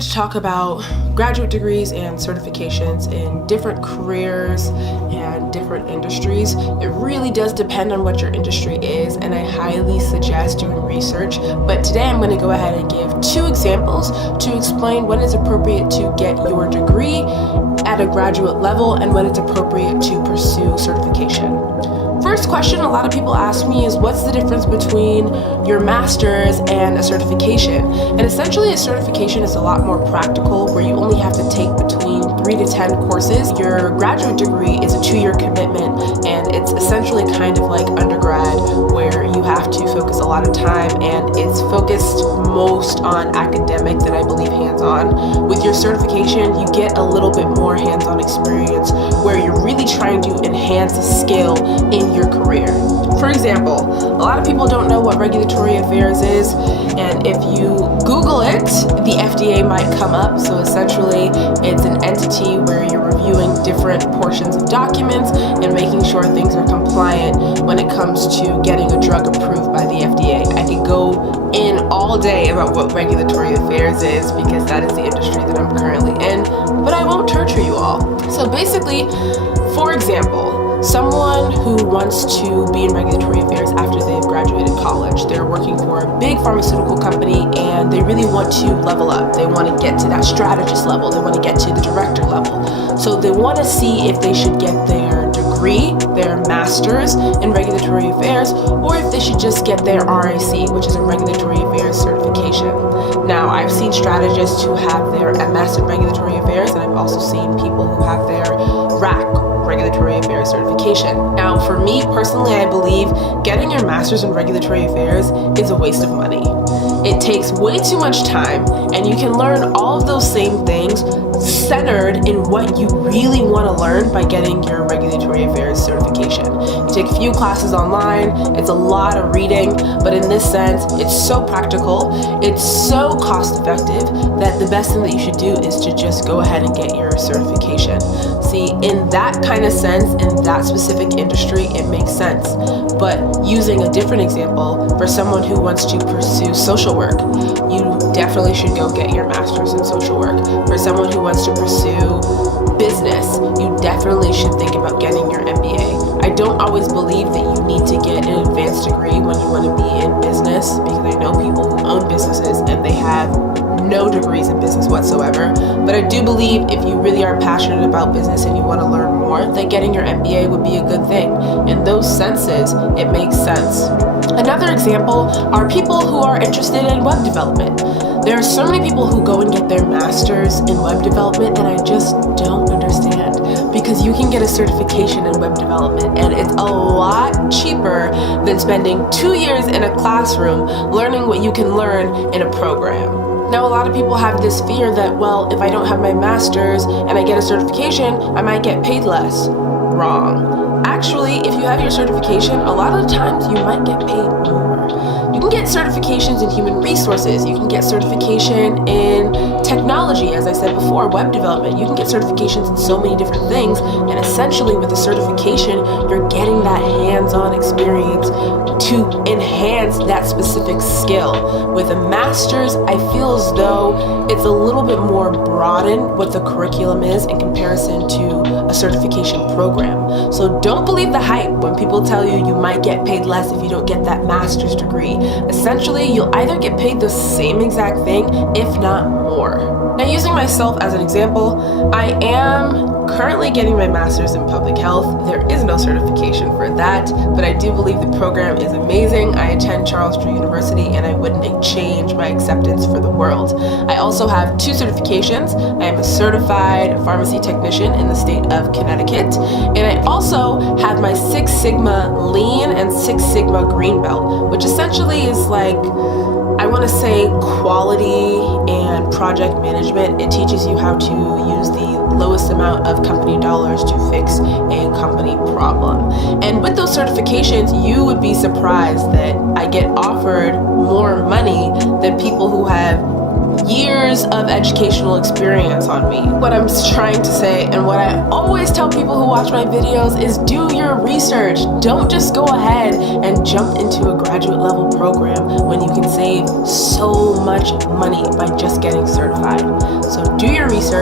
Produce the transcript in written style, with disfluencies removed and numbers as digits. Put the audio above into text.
excited to talk about graduate degrees and certifications in different careers and different industries. It really does depend on what your industry is, and I highly suggest doing research. But today I'm going to go ahead and give 2 examples to explain when it's appropriate to get your degree at a graduate level and when it's appropriate to pursue certification. First question a lot of people ask me is, what's the difference between your master's and a certification? And essentially a certification is a lot more practical, where you only have to take between 3 to 10 courses. Your graduate degree is a 2-year commitment, and it's essentially kind of like undergrad, where you have to focus a lot of time, and it's focused most on academic than I believe hands-on. With your certification, you get a little bit more hands-on experience, where you're really trying to enhance a skill in your career. For example, a lot of people don't know what regulatory affairs is, and if you Google it, the FDA might come up. So essentially, it's an entity where you're reviewing different portions of documents and making sure things are compliant when it comes to getting a drug approved by the FDA. I could go in all day about what regulatory affairs is, because that is the industry that I'm currently in, but I won't torture you all. So basically, for example, someone who wants to be in regulatory affairs after they've graduated college, they're working for a big pharmaceutical company and they really want to level up. They want to get to that strategist level. They want to get to the director level. So they want to see if they should get their degree, their master's in regulatory affairs, or if they should just get their RAC, which is a regulatory affairs certification. Now, I've seen strategists who have their MS in regulatory affairs, and I've also seen people who have their RAC, regulatory affairs certification. Now, for me personally, I believe getting your master's in regulatory affairs is a waste of money. It takes way too much time, and you can learn all of those same things centered in what you really want to learn by getting your regulatory affairs certification. You take a few classes online, it's a lot of reading, but in this sense, it's so practical, it's so cost effective, that the best thing that you should do is to just go ahead and get your certification. See, in that kind of sense, in that specific industry, it makes sense. But using a different example, for someone who wants to pursue social work, you definitely should go get your master's in social work. For someone who wants to pursue business, you definitely should think about getting your MBA. I don't always believe that you need to get an advanced degree when you want to be in business, because I know people who own businesses and they have no degrees in business whatsoever. But I do believe if you really are passionate about business and you want to learn more, that getting your MBA would be a good thing. In those senses, it makes sense. Another example are people who are interested in web development. There are so many people who go and get their master's in web development, and I just don't understand, because you can get a certification in web development and it's a lot cheaper than spending 2 years in a classroom learning what you can learn in a program. Now, a lot of people have this fear that, well, if I don't have my master's and I get a certification, I might get paid less. Wrong. Actually, if you have your certification, a lot of the times you might get paid more. You can get certifications in human resources. You can get certification in technology, as I said before, web development. You can get certifications in so many different things. And essentially with a certification, you're getting that hands-on experience to enhance that specific skill. With a master's, I feel as though it's a little bit more broadened what the curriculum is in comparison to a certification program. So don't believe the hype when people tell you you might get paid less if you don't get that master's degree. Essentially, you'll either get paid the same exact thing, if not more. Now, using myself as an example, I am currently getting my master's in public health. There is no certification for that, but I do believe the program is amazing. I attend Charles Drew University, and I wouldn't change my acceptance for the world. I also have 2 certifications. I am a certified pharmacy technician in the state of Connecticut, and I also have my 6 Sigma Lean and 6 Sigma Green Belt, which essentially is like, I want to say, quality and project management. It teaches you how to use the lowest amount of company dollars to fix a company problem. And with those certifications, you would be surprised that I get offered more money than people who have years of educational experience on me. What I'm trying to say, and what I always tell people who watch my videos, is do your research. Don't just go ahead and jump into a graduate level program when you can save so much money by just getting certified. research.